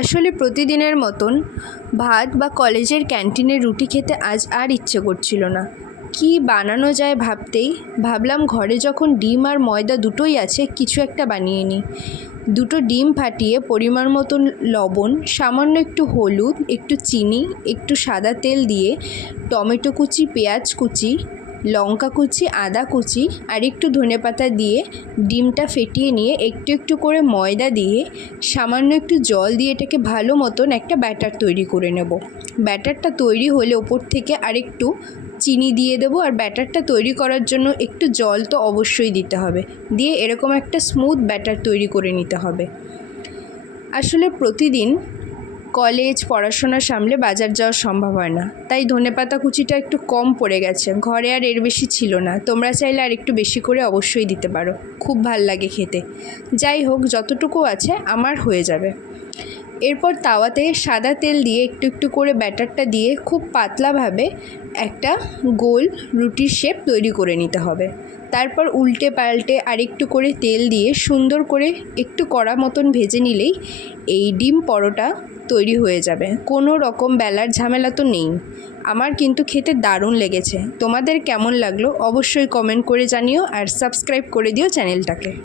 আসলে প্রতিদিনের মতন ভাত বা কলেজের ক্যান্টিনের রুটি খেতে আজ আর ইচ্ছে করছিল না। কি বানানো যায় ভাবলাম ঘরে যখন ডিম আর ময়দা দুটোই আছে কিছু একটা বানিয়ে নিই। দুটো ডিম ফাটিয়ে পরিমাণ মতন লবণ, সামান্য একটু হলুদ, একটু চিনি, একটু সাদা তেল দিয়ে টমেটো কুচি, পেঁয়াজ কুচি, লঙ্কা কুচি, আদা কুচি আর একটু ধনেপাতা দিয়ে ডিমটা ফেটিয়ে নিয়ে একটু একটু করে ময়দা দিয়ে সামান্য একটু জল দিয়ে এটাকে ভালো মতন একটা ব্যাটার তৈরি করে নেব। ব্যাটারটা তৈরি হলে ওপর থেকে আরেকটু চিনি দিয়ে দেবো, আর ব্যাটারটা তৈরি করার জন্য একটু জল তো অবশ্যই দিতে হবে। দিয়ে এরকম একটা স্মুথ ব্যাটার তৈরি করে নিতে হবে। আসলে প্রতিদিন কলেজ পড়াশোনা সামলে বাজার যাওয়া সম্ভব হয় না, তাই ধনেপাতা কুচিটা একটু কম পড়ে গেছে, ঘরে আর এর বেশি ছিল না। তোমরা চাইলে আর একটু বেশি করে অবশ্যই দিতে পারো, খুব ভাল লাগে খেতে। যাই হোক, যতটুকু আছে আমার হয়ে যাবে। এরপর তাওয়াতে সাদা তেল দিয়ে একটু একটু করে ব্যাটারটা দিয়ে খুব পাতলাভাবে একটা গোল রুটির শেপ তৈরি করে নিতে হবে। তারপর উল্টে পাল্টে আরেকটু করে তেল দিয়ে সুন্দর করে একটু কড়া মতন ভেজে নিলেই এই ডিম পরোটা তৈরি হয়ে যাবে। কোনো রকম বেলার ঝামেলা তো নেই। আমার কিন্তু খেতে দারুণ লেগেছে। তোমাদের কেমন লাগলো অবশ্যই কমেন্ট করে জানিও, আর সাবস্ক্রাইব করে দিও চ্যানেলটাকে।